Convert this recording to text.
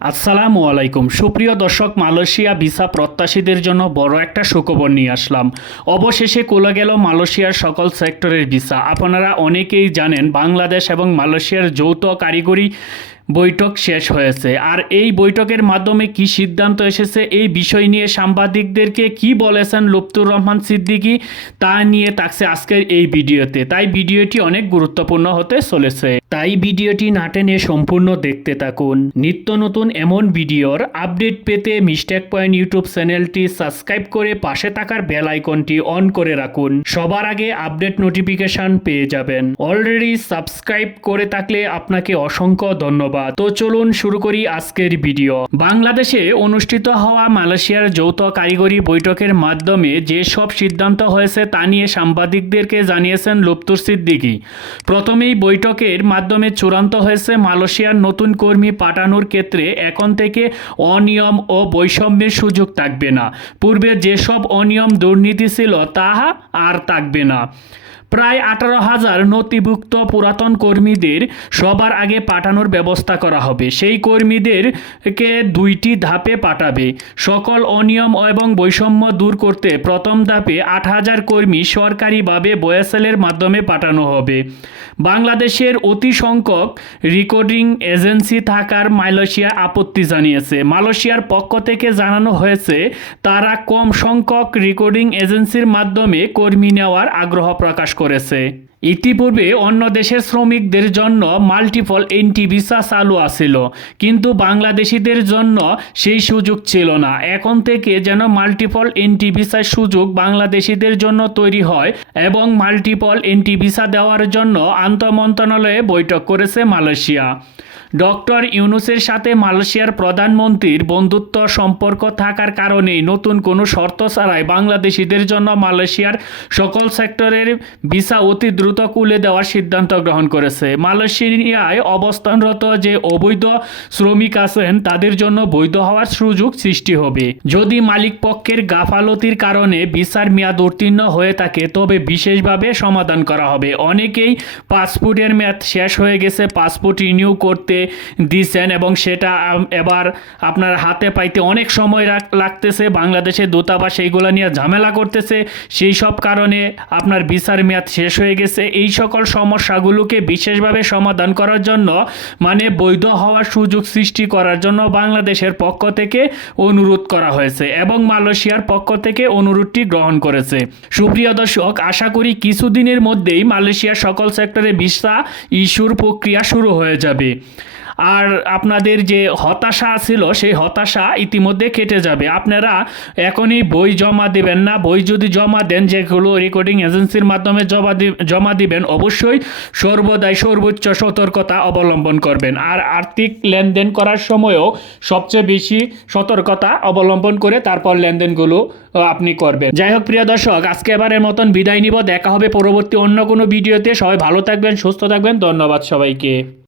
আসসালামু আলাইকুম সুপ্রিয় দর্শক, মালয়েশিয়া ভিসা প্রত্যাশীদের জন্য বড় একটা সুখবর নিয়ে আসলাম। অবশেষে খুলে গেল মালয়েশিয়ার সকল সেক্টরের ভিসা। আপনারা অনেকেই জানেন বাংলাদেশ এবং মালয়েশিয়ার যৌথ কারিগরি বৈঠক শেষ হয়েছে। আর এই বৈঠকের মাধ্যমে কি সিদ্ধান্ত এসেছে, এই বিষয় নিয়ে সাংবাদিকদেরকে কি বলেছেন লুৎফর রহমান সিদ্দিকী, তা নিয়ে থাকছে আজকের এই ভিডিওতে। তাই ভিডিওটি অনেক গুরুত্বপূর্ণ হতে চলেছে, তাই ভিডিওটি না টেনে সম্পূর্ণ দেখতে থাকুন। নিত্য নতুন এমন ভিডিওর আপডেট পেতে মিস্টেক পয়েন্ট ইউটিউব চ্যানেলটি সাবস্ক্রাইব করে পাশে থাকার বেল আইকনটি অন করে রাখুন, সবার আগে আপডেট নোটিফিকেশন পেয়ে যাবেন। অলরেডি সাবস্ক্রাইব করে থাকলে আপনাকে অসংখ্য ধন্যবাদ। তো চলুন শুরু করি আজকের ভিডিও। বাংলাদেশে অনুষ্ঠিত হওয়া মালয়েশিয়ার যৌথ কারিগরি বৈঠকের মাধ্যমে যে সব সিদ্ধান্ত হয়েছে তা নিয়ে সাংবাদিকদেরকে জানিয়েছেন লুৎফর সিদ্দিকী। প্রথমেই বৈঠকের মাধ্যমে চূড়ান্ত হয়েছে মালয়েশিয়ার নতুন কর্মী পাঠানোর ক্ষেত্রে এখন থেকে অনিয়ম ও বৈষম্যের সুযোগ থাকবে না। পূর্বে যেসব অনিয়ম দুর্নীতি ছিল তাহা আর থাকবে না। প্রায় 18,000 নথিভুক্ত পুরাতন কর্মীদের সবার আগে পাঠানোর ব্যবস্থা করা হবে। সেই কর্মীদেরকে দুইটি ধাপে পাঠাবে। সকল অনিয়ম এবং বৈষম্য দূর করতে প্রথম ধাপে 8,000 কর্মী সরকারিভাবে বয়েসেলের মাধ্যমে পাঠানো হবে। বাংলাদেশের অতি সংখ্যক রেকর্ডিং এজেন্সি থাকার মালয়েশিয়া আপত্তি জানিয়েছে। মালয়েশিয়ার পক্ষ থেকে জানানো হয়েছে তারা কম সংখ্যক রেকর্ডিং এজেন্সির মাধ্যমে কর্মী নেওয়ার আগ্রহ প্রকাশ করেছে। ইতিপূর্বে অন্য দেশের শ্রমিকদের জন্য মাল্টিপল এন্ট্রি ভিসা চালু আছিল, কিন্তু বাংলাদেশিদের জন্য সেই সুযোগ ছিল না। এখন থেকে যেন মাল্টিপল এন্ট্রি ভিসার সুযোগ বাংলাদেশিদের জন্য তৈরি হয় এবং মাল্টিপল এন্ট্রি ভিসা দেওয়ার জন্য আন্তঃমন্ত্রণালয়ে বৈঠক করেছে মালয়েশিয়া। ডক্টর ইউনূসের সাথে মালয়েশিয়ার প্রধানমন্ত্রীর বন্ধুত্ব সম্পর্ক থাকার কারণে নতুন কোনো শর্ত ছাড়াই বাংলাদেশিদের জন্য মালয়েশিয়ার সকল সেক্টরের ভিসা অতি দ্রুত খুলে দেওয়ার সিদ্ধান্ত গ্রহণ করেছে। মালয়েশিয়ায় অবস্থানরত যে অবৈধ শ্রমিক আছেন তাদের জন্য বৈধ হওয়ার সুযোগ সৃষ্টি হবে। যদি মালিক পক্ষের গাফালতির কারণে ভিসার মেয়াদ উত্তীর্ণ হয়ে থাকে তবে বিশেষভাবে সমাধান করা হবে। অনেকেই পাসপোর্টের মেয়াদ শেষ হয়ে গেছে, পাসপোর্ট রিনিউ করতে দিচ্ছেন এবং সেটা এবার আপনার হাতে পাইতে অনেক সময় লাগতেছে। বাংলাদেশের দূতাবাস সেইগুলো নিয়ে ঝামেলা করতেছে, সেই সব কারণে আপনার ভিসার মেয়াদ শেষ হয়ে গেছে। এই সকল সমস্যাগুলোকে বিশেষভাবে সমাধান করার জন্য মানে বৈধ হওয়ার সুযোগ সৃষ্টি করার জন্য বাংলাদেশের পক্ষ থেকে অনুরোধ করা হয়েছে এবং মালয়েশিয়ার পক্ষ থেকে অনুরোধটি গ্রহণ করেছে। সুপ্রিয় দর্শক, আশা করি কিছুদিনের মধ্যেই মালয়েশিয়ার সকল সেক্টরে ভিসা ইস্যুর প্রক্রিয়া শুরু হয়ে যাবে। আর আপনাদের যে হতাশা ছিল সেই হতাশা ইতিমধ্যে কেটে যাবে। আপনারা এখনই বই জমা দেবেন না। বই যদি জমা দেন, যেগুলো রেকর্ডিং এজেন্সির মাধ্যমে জমা দিবেন, অবশ্যই সর্বদাই সর্বোচ্চ সতর্কতা অবলম্বন করবেন। আর আর্থিক লেনদেন করার সময়ও সবচেয়ে বেশি সতর্কতা অবলম্বন করে তারপর লেনদেনগুলো আপনি করবেন। যাই হোক প্রিয় দর্শক, আজকে এবারের মতন বিদায় নিব। দেখা হবে পরবর্তী অন্য কোনো ভিডিওতে। সবাই ভালো থাকবেন, সুস্থ থাকবেন। ধন্যবাদ সবাইকে।